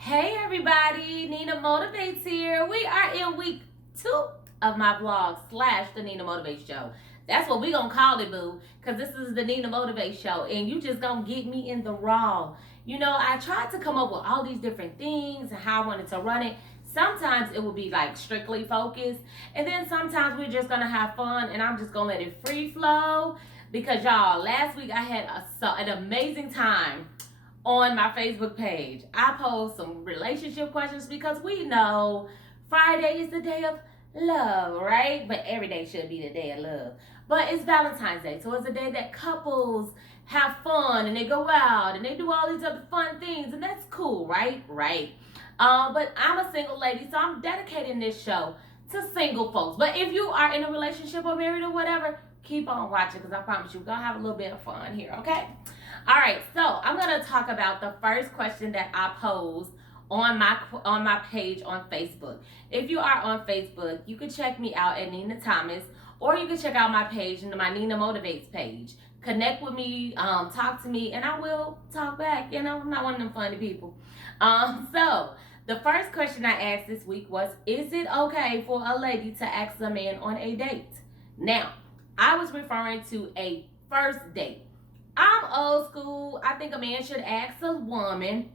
Hey everybody, Nina Motivates here. We are in week 2 of my vlog slash the Nina Motivate Show. That's what we gonna call it, boo, because this is the Nina Motivate Show, and you just gonna get me in the raw. I tried to come up with all these different things and how I wanted to run it. Sometimes it will be like strictly focused, and then sometimes we're just gonna have fun, and I'm just gonna let it free flow. Because y'all, last week I had an amazing time on my Facebook page. I post some relationship questions because we know Friday is the day of love, right? But every day should be the day of love. But it's Valentine's Day, so it's a day that couples have fun and they go out and they do all these other fun things, and that's cool, right? Right. But I'm a single lady, so I'm dedicating this show to single folks. But if you are in a relationship or married or whatever, keep on watching because I promise you, we're gonna have a little bit of fun here, okay? All right, so I'm gonna talk about the first question that I posed on my page on Facebook. If you are on Facebook, you can check me out at Nina Thomas, or you can check out my page, my Nina Motivates page. Connect with me, talk to me, and I will talk back. I'm not one of them funny people. So the first question I asked this week was, is it okay for a lady to ask a man on a date? Now, I was referring to a first date. I'm old school. I think a man should ask a woman.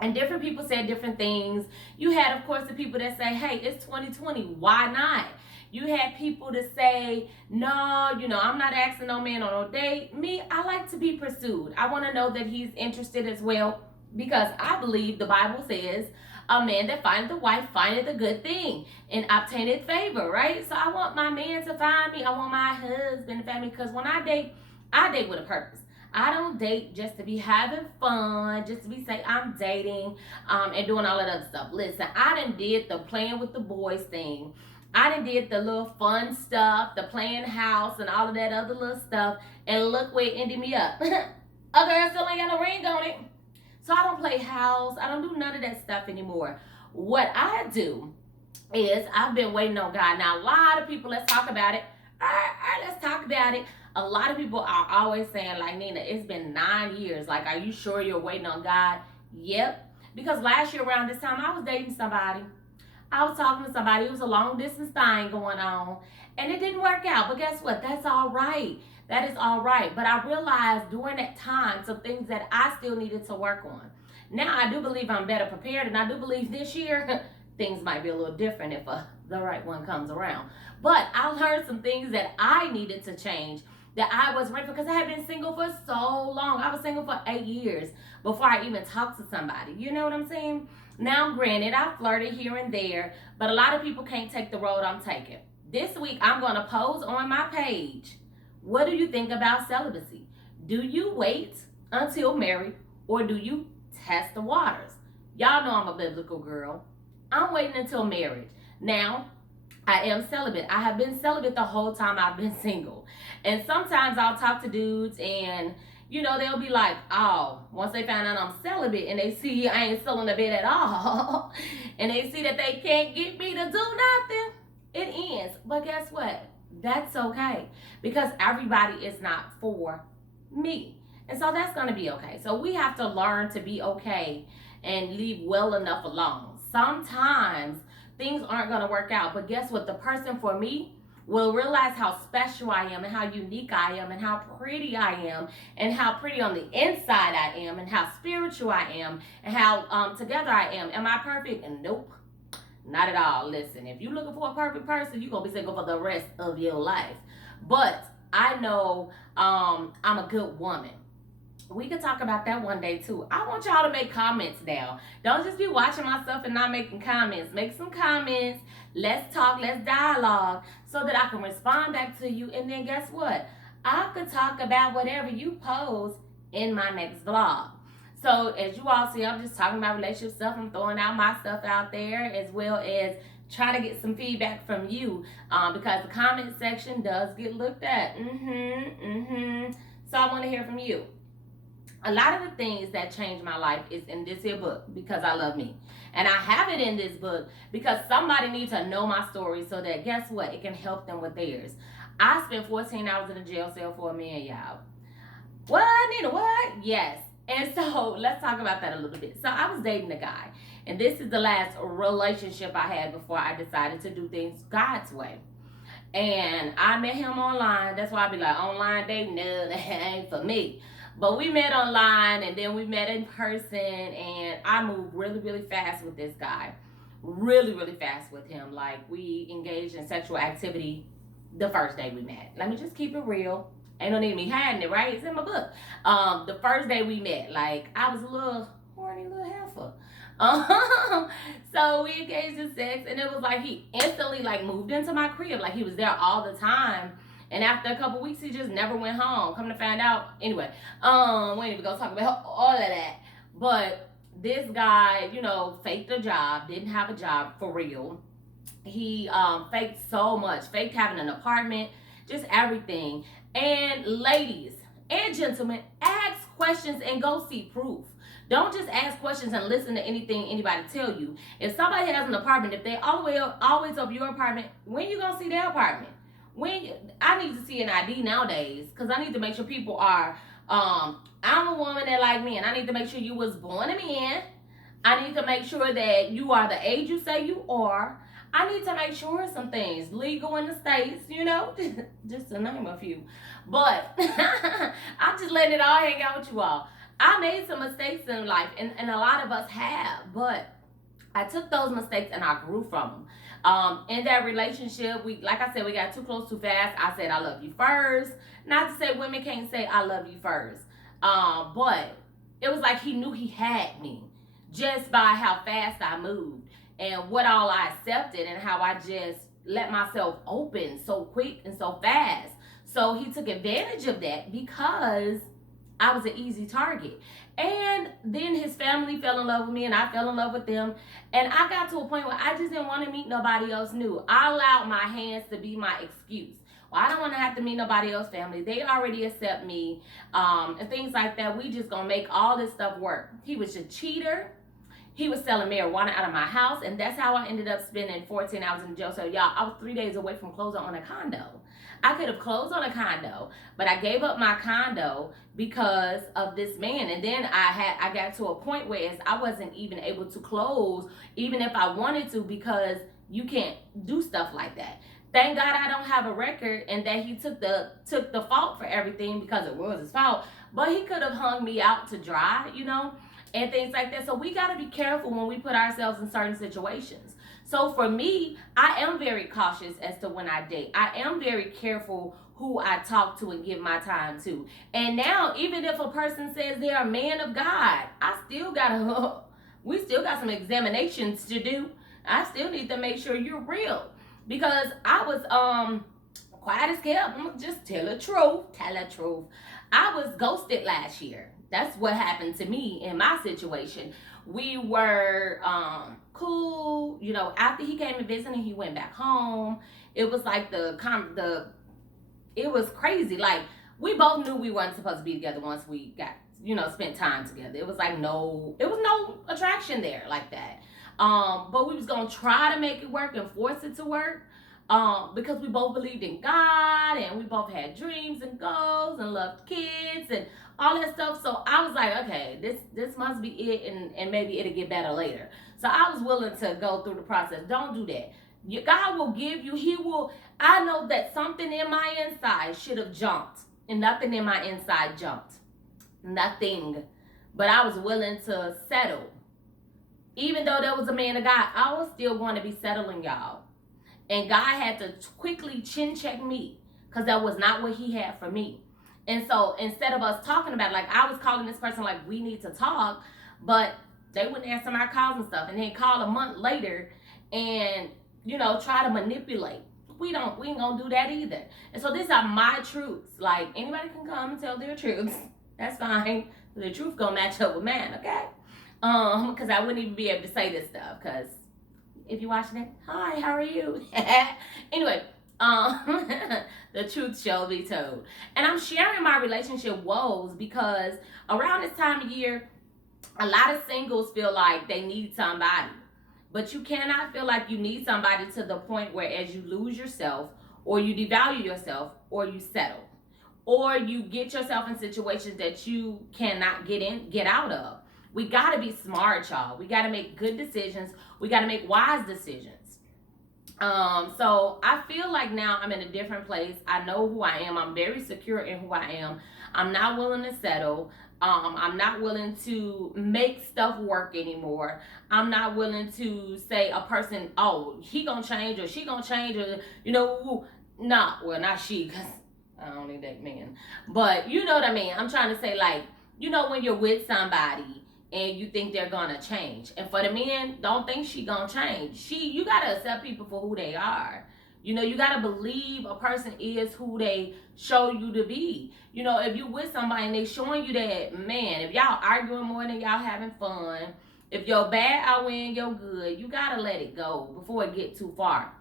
And different people said different things. You had, of course, the people that say, hey, it's 2020. Why not? You had people to say, no, I'm not asking no man on no date. Me, I like to be pursued. I want to know that he's interested as well, because I believe the Bible says a man that findeth a wife findeth a good thing and obtaineth favor, right? So I want my man to find me. I want my husband to find me, because when I date with a purpose. I don't date just to be having fun, just to be saying I'm dating, and doing all that other stuff. Listen, I done did the playing with the boys thing. I done did the little fun stuff, the playing house and all of that other little stuff, and look where it ended me up. A girl still ain't got no ring on it. So I don't play house. I don't do none of that stuff anymore. What I do is I've been waiting on God. Now, a lot of people, let's talk about it. All right, let's talk about it. A lot of people are always saying, like, Nina, it's been 9 years. Like, are you sure you're waiting on God? Yep. Because last year around this time, I was dating somebody. I was talking to somebody. It was a long distance thing going on. And it didn't work out. But guess what? That's all right. That is all right. But I realized during that time some things that I still needed to work on. Now, I do believe I'm better prepared. And I do believe this year things might be a little different if the right one comes around. But I learned some things that I needed to change, that I was ready for, because I had been single for so long. I was single for 8 years before I even talked to somebody. You know what I'm saying? Now, granted, I flirted here and there, but a lot of people can't take the road I'm taking. This week, I'm going to pose on my page. What do you think about celibacy? Do you wait until married, or do you test the waters? Y'all know I'm a biblical girl. I'm waiting until marriage. Now, I am celibate. I have been celibate the whole time I've been single. And sometimes I'll talk to dudes and, they'll be like, oh, once they find out I'm celibate and they see I ain't still in the bed at all, and they see that they can't get me to do nothing, it ends. But guess what? That's okay, because everybody is not for me. And so that's going to be okay. So we have to learn to be okay and leave well enough alone. Sometimes things aren't going to work out, but guess what? The person for me will realize how special I am and how unique I am and how pretty I am and how pretty on the inside I am and how spiritual I am and how together I am. Am I perfect? And nope, not at all. Listen, if you're looking for a perfect person, you're going to be single for the rest of your life. But I know I'm a good woman. We could talk about that one day too. I want y'all to make comments now. Don't just be watching my stuff and not making comments. Make some comments. Let's talk. Let's dialogue so that I can respond back to you. And then guess what? I could talk about whatever you post in my next vlog. So as you all see, I'm just talking about relationship stuff. I'm throwing out my stuff out there, as well as try to get some feedback from you, because the comment section does get looked at. So I want to hear from you. A lot of the things that changed my life is in this here book, because I love me. And I have it in this book because somebody needs to know my story so that, guess what, it can help them with theirs. I spent 14 hours in a jail cell for a man, y'all. What, Nina, what? Yes. And so let's talk about that a little bit. So I was dating a guy, and this is the last relationship I had before I decided to do things God's way. And I met him online. That's why I be like, online dating, no, that ain't for me. But we met online, and then we met in person, and I moved really, really fast with this guy. Really, really fast with him. Like, we engaged in sexual activity the first day we met. Let me just keep it real. Ain't no need of me hiding it, right? It's in my book. The first day we met, like, I was a little horny little heifer. So we engaged in sex, and it was like he instantly like moved into my crib, like he was there all the time. And after a couple weeks, he just never went home. Come to find out, anyway, we ain't even gonna talk about all of that. But this guy, you know, faked a job, didn't have a job for real. He faked so much, faked having an apartment, just everything. And ladies and gentlemen, ask questions and go see proof. Don't just ask questions and listen to anything anybody tell you. If somebody has an apartment, if they all the way up, always up your apartment, when you gonna see their apartment? I need to see an ID nowadays, because I need to make sure people are. I'm a woman that like men. I need to make sure you was born a man. I need to make sure that you are the age you say you are. I need to make sure some things legal in the States, you know, just to name a few. But I'm just letting it all hang out with you all. I made some mistakes in life, and a lot of us have, but I took those mistakes and I grew from them. In that relationship, like I said, we got too close too fast. I said, I love you first. Not to say women can't say, I love you first. But it was like he knew he had me just by how fast I moved and what all I accepted and how I just let myself open so quick and so fast. So he took advantage of that because I was an easy target. And then his family fell in love with me and I fell in love with them. And I got to a point where I just didn't want to meet nobody else new. I allowed my hands to be my excuse. Well, I don't want to have to meet nobody else's family. They already accept me, and things like that. We just gonna make all this stuff work. He was a cheater. He was selling marijuana out of my house, and that's how I ended up spending 14 hours in jail. So y'all, I was 3 days away from closing on a condo. I could have closed on a condo, but I gave up my condo because of this man. And then I got to a point where I wasn't even able to close, even if I wanted to, because you can't do stuff like that. Thank God I don't have a record, and that he took the fault for everything because it was his fault. But he could have hung me out to dry, you know, and things like that. So we got to be careful when we put ourselves in certain situations. So for me, I am very cautious as to when I date. I am very careful who I talk to and give my time to. And now, even if a person says they're a man of God, we still got some examinations to do. I still need to make sure you're real. Because I was quiet as kept. I'm gonna just tell the truth. I was ghosted last year. That's what happened to me in my situation. We were cool, you know. After he came and visited, he went back home. It was like it was crazy. Like, we both knew we weren't supposed to be together once we got, you know, spent time together. It was like no attraction there like that. But we was gonna try to make it work and force it to work. Because we both believed in God and we both had dreams and goals and loved kids and all that stuff. So I was like, okay, this must be it, and maybe it'll get better later. So I was willing to go through the process. Don't do that. God will give you, I know that something in my inside should have jumped, and nothing in my inside jumped. Nothing. But I was willing to settle. Even though there was a man of God, I was still going to be settling, y'all. And God had to quickly chin check me, because that was not what he had for me. And so instead of us talking about it, like, I was calling this person like, we need to talk, but they wouldn't answer my calls and stuff. And then call a month later and, you know, try to manipulate. We ain't gonna do that either. And so these are my truths. Like, anybody can come and tell their truths. That's fine. The truth gonna match up with mine, okay? Because I wouldn't even be able to say this stuff, because if you're watching it, hi, how are you? Anyway, the truth shall be told. And I'm sharing my relationship woes because around this time of year, a lot of singles feel like they need somebody. But you cannot feel like you need somebody to the point where as you lose yourself, or you devalue yourself, or you settle. or you get yourself in situations that you cannot get out of. We got to be smart, y'all. We got to make good decisions. We got to make wise decisions. So I feel like now I'm in a different place. I know who I am. I'm very secure in who I am. I'm not willing to settle. I'm not willing to make stuff work anymore. I'm not willing to say a person, oh, he gonna change or she gonna change or nah. Well, not she, because I don't need that man. But you know what I mean. I'm trying to say, like, when you're with somebody and you think they're gonna change. And for the men, don't think she gonna change. You gotta accept people for who they are. You gotta believe a person is who they show you to be. If you with somebody and they showing you that, man, if y'all arguing more than y'all having fun, if your bad outweighing your good, you gotta let it go before it get too far.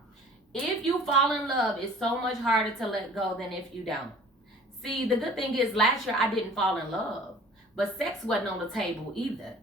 If you fall in love, it's so much harder to let go than if you don't. See, the good thing is last year I didn't fall in love, but sex wasn't on the table either.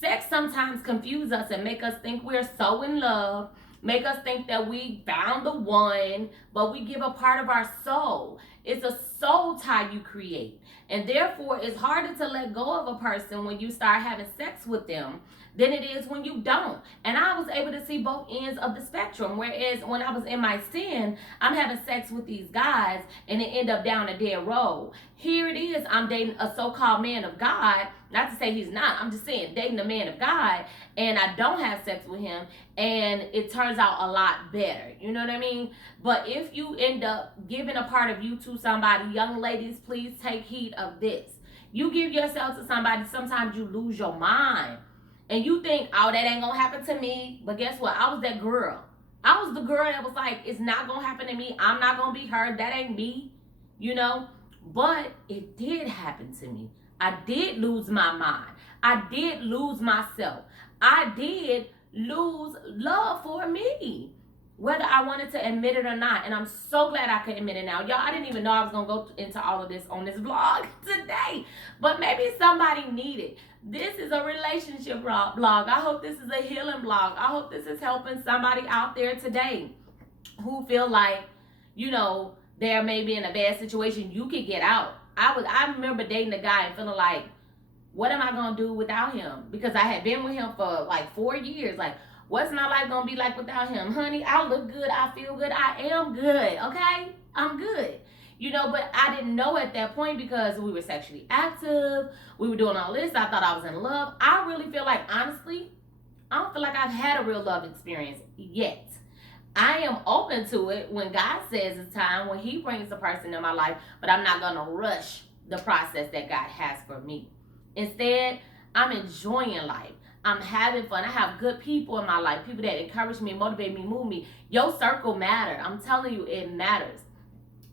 Sex sometimes confuses us and make us think we're so in love, make us think that we found the one, but we give a part of our soul. It's a soul tie you create. And therefore, it's harder to let go of a person when you start having sex with them than it is when you don't. And I was able to see both ends of the spectrum. Whereas when I was in my sin, I'm having sex with these guys and it end up down a dead road. Here it is, I'm dating a so-called man of God. Not to say he's not, I'm just saying dating a man of God, and I don't have sex with him, and it turns out a lot better. You know what I mean? But if you end up giving a part of you to somebody, young ladies, please take heed of this. You give yourself to somebody, sometimes you lose your mind. And you think, oh, that ain't gonna happen to me. But guess what? I was that girl. I was the girl that was like, it's not gonna happen to me. I'm not gonna be her. That ain't me. But it did happen to me. I did lose my mind. I did lose myself. I did lose love for me, whether I wanted to admit it or not. And I'm so glad I could admit it now. Y'all, I didn't even know I was going to go into all of this on this vlog today. But maybe somebody needed. This is a relationship blog. I hope this is a healing blog. I hope this is helping somebody out there today who feel like, they're maybe in a bad situation. You could get out. I remember dating a guy and feeling like, what am I going to do without him? Because I had been with him for like 4 years. Like, what's my life going to be like without him? Honey, I look good. I feel good. I am good. Okay? I'm good. But I didn't know at that point because we were sexually active. We were doing all this. I thought I was in love. I really feel like, honestly, I don't feel like I've had a real love experience yet. I am open to it when God says it's time, when he brings the person in my life, but I'm not going to rush the process that God has for me. Instead, I'm enjoying life. I'm having fun. I have good people in my life, people that encourage me, motivate me, move me. Your circle matters. I'm telling you, it matters.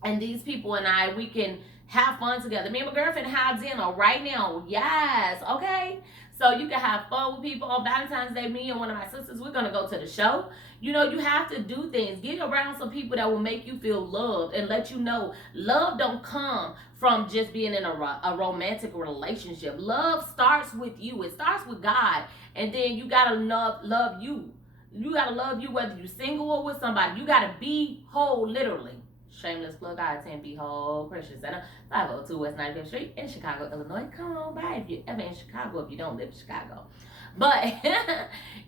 And these people and I, we can have fun together. Me and my girlfriend have dinner right now. Yes, okay? So you can have fun with people. On Valentine's Day, me and one of my sisters, we're going to go to the show. You have to do things. Get around some people that will make you feel loved and let you know love don't come from just being in a romantic relationship. Love starts with you. It starts with God. And then you got to love you. You got to love you whether you're single or with somebody. You got to be whole, literally. Shameless plug, I attend Behold Christian Center, 502 West 95th Street in Chicago, Illinois. Come on by if you're ever in Chicago, if you don't live in Chicago. But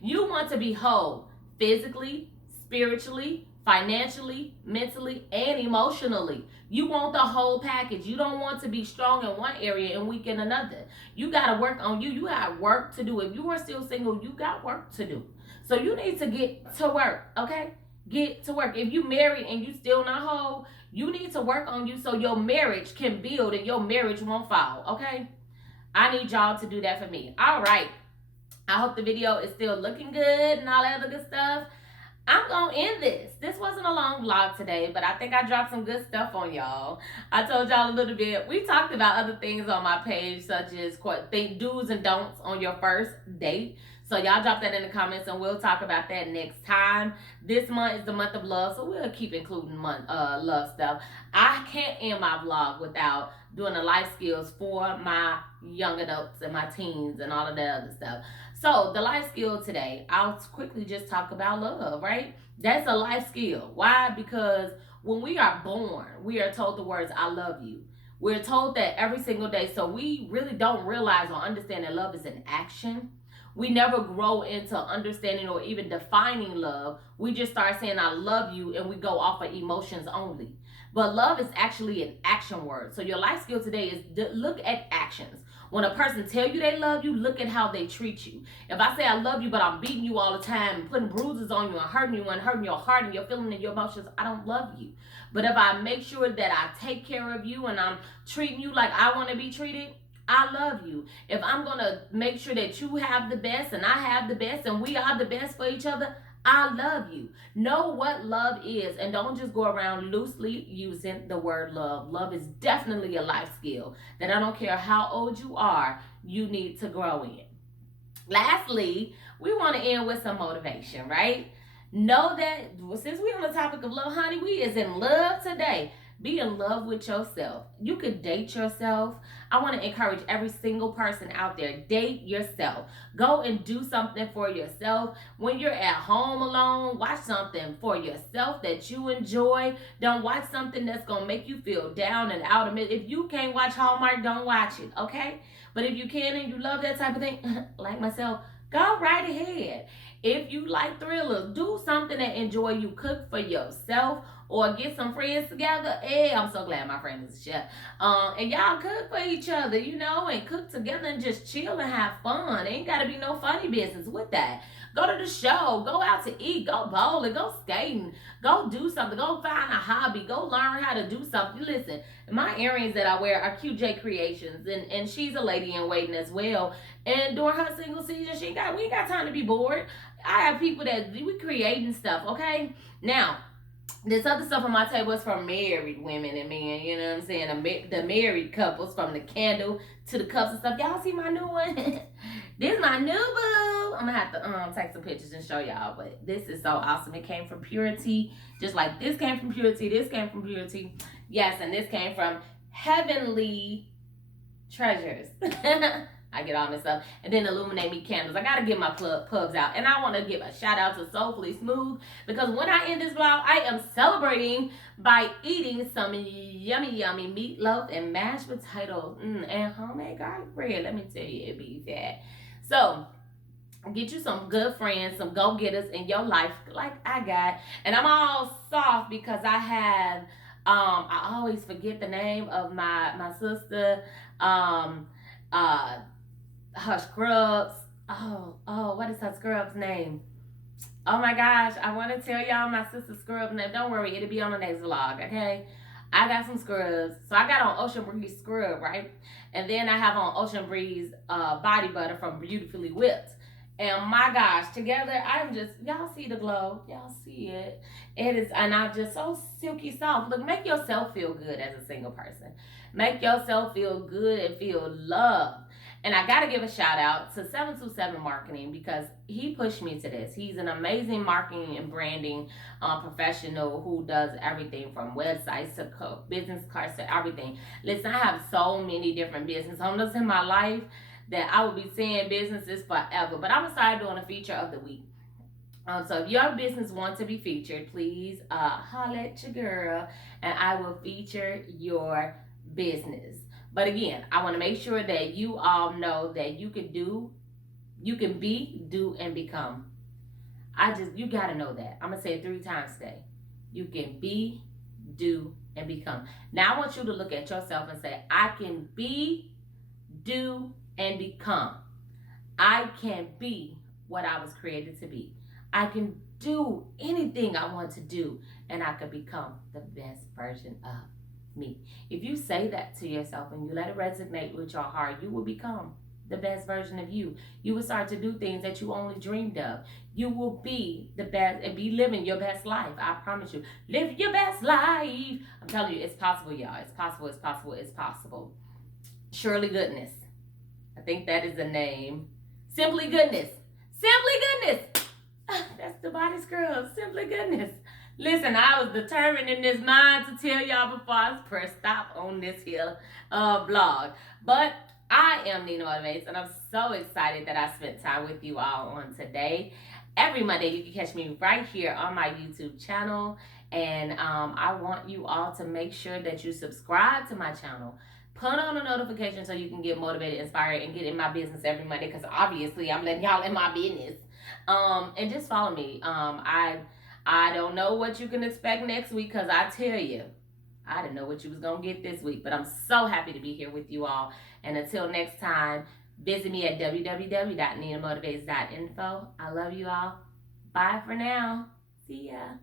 you want to be whole physically, spiritually, financially, mentally, and emotionally. You want the whole package. You don't want to be strong in one area and weak in another. You got to work on you. You got work to do. If you are still single, you got work to do. So you need to get to work, okay? Get to work. If you married and you still not whole, you need to work on you so your marriage can build and your marriage won't fall, okay? I need y'all to do that for me. All right. I hope the video is still looking good and all that other good stuff. I'm going to end this. This wasn't a long vlog today, but I think I dropped some good stuff on y'all. I told y'all a little bit. We talked about other things on my page, such as do's and don'ts on your first date. So y'all drop that in the comments and we'll talk about that next time. This month is the month of love, so we'll keep including love stuff. I can't end my vlog without doing the life skills for my young adults and my teens and all of that other stuff. So the life skill today, I'll quickly just talk about love, right? That's a life skill. Why? Because when we are born, we are told the words, I love you. We're told that every single day. So we really don't realize or understand that love is an action. We never grow into understanding or even defining love. We just start saying I love you and we go off of emotions only. But love is actually an action word. So your life skill today is look at actions. When a person tell you they love you, look at how they treat you. If I say I love you, but I'm beating you all the time, putting bruises on you and hurting your heart and your feelings and your emotions, I don't love you. But if I make sure that I take care of you and I'm treating you like I want to be treated, I love you. If I'm going to make sure that you have the best and I have the best and we are the best for each other, I love you. Know what love is and don't just go around loosely using the word love. Love is definitely a life skill that I don't care how old you are, you need to grow in. Lastly, we want to end with some motivation, right? Know that since we're on the topic of love, honey, we is in love today. Be in love with yourself. You could date yourself. I want to encourage every single person out there, date yourself. Go and do something for yourself. When you're at home alone, watch something for yourself that you enjoy. Don't watch something that's going to make you feel down and out of it. If you can't watch Hallmark, don't watch it, okay? But if you can and you love that type of thing, like myself, go right ahead. If you like thrillers, do something that enjoy you. Cook for yourself or get some friends together. Hey, I'm so glad my friend is a chef. And y'all cook for each other, and cook together and just chill and have fun. Ain't got to be no funny business with that. Go to the show. Go out to eat. Go bowling. Go skating. Go do something. Go find a hobby. Go learn how to do something. Listen, my earrings that I wear are QJ Creations, and she's a lady in waiting as well. And during her single season, we ain't got time to be bored. I have people that we creating stuff, okay? Now, this other stuff on my table is for married women and men, you know what I'm saying? The married couples, from the candle to the cups and stuff. Y'all see my new one? This is my new boo. I'm gonna have to take some pictures and show y'all, but this is so awesome. It came from Purity, just like this came from Purity, this came from Purity. Yes, and this came from Heavenly Treasures. I get all messed up. And then Illuminate Me Candles. I gotta get my plugs out. And I want to give a shout out to Soulfully Smooth, because when I end this vlog, I am celebrating by eating some yummy meatloaf and mashed potatoes and homemade garlic bread. Let me tell you, it be that. So get you some good friends, some go-getters in your life like I got. And I'm all soft because I have I always forget the name of my sister. Her scrubs. Oh, what is her scrub's name? Oh my gosh, I want to tell y'all my sister's scrub name. Don't worry, it'll be on the next vlog, okay? I got some scrubs. So I got on Ocean Breeze scrub, right? And then I have on Ocean Breeze body butter from Beautifully Whipped. And my gosh, together, I'm just, y'all see the glow. Y'all see it. It is, and I'm just so silky soft. Look, make yourself feel good as a single person. Make yourself feel good and feel loved. And I got to give a shout out to 727 Marketing, because he pushed me to this. He's an amazing marketing and branding professional who does everything from websites to business cards to everything. Listen, I have so many different business owners in my life that I will be saying businesses forever. But I'm going to start doing a feature of the week. So if your business wants to be featured, please holler at your girl and I will feature your business. But again, I want to make sure that you all know that you can be, do, and become. You got to know that. I'm going to say it 3 times today. You can be, do, and become. Now I want you to look at yourself and say, I can be, do, and become. I can be what I was created to be. I can do anything I want to do, and I can become the best version of me. If you say that to yourself and you let it resonate with your heart, you will become the best version of you. You will start to do things that you only dreamed of. You will be the best and be living your best life. I promise you. Live your best life. I'm telling you, it's possible, y'all. It's possible, it's possible, it's possible. Shirley Goodness. I think that is the name. Simply Goodness. Simply Goodness. That's the body scrub. Simply Goodness. Listen, I was determined in this mind to tell y'all before I press stop on this here vlog. But I am Nina Motivates, and I'm so excited that I spent time with you all on today. Every Monday, you can catch me right here on my YouTube channel. And I want you all to make sure that you subscribe to my channel. Put on a notification so you can get motivated, inspired, and get in my business every Monday. Because obviously, I'm letting y'all in my business. And just follow me. I don't know what you can expect next week because I tell you, I didn't know what you was gonna get this week. But I'm so happy to be here with you all. And until next time, visit me at www.ninamotivates.info. I love you all. Bye for now. See ya.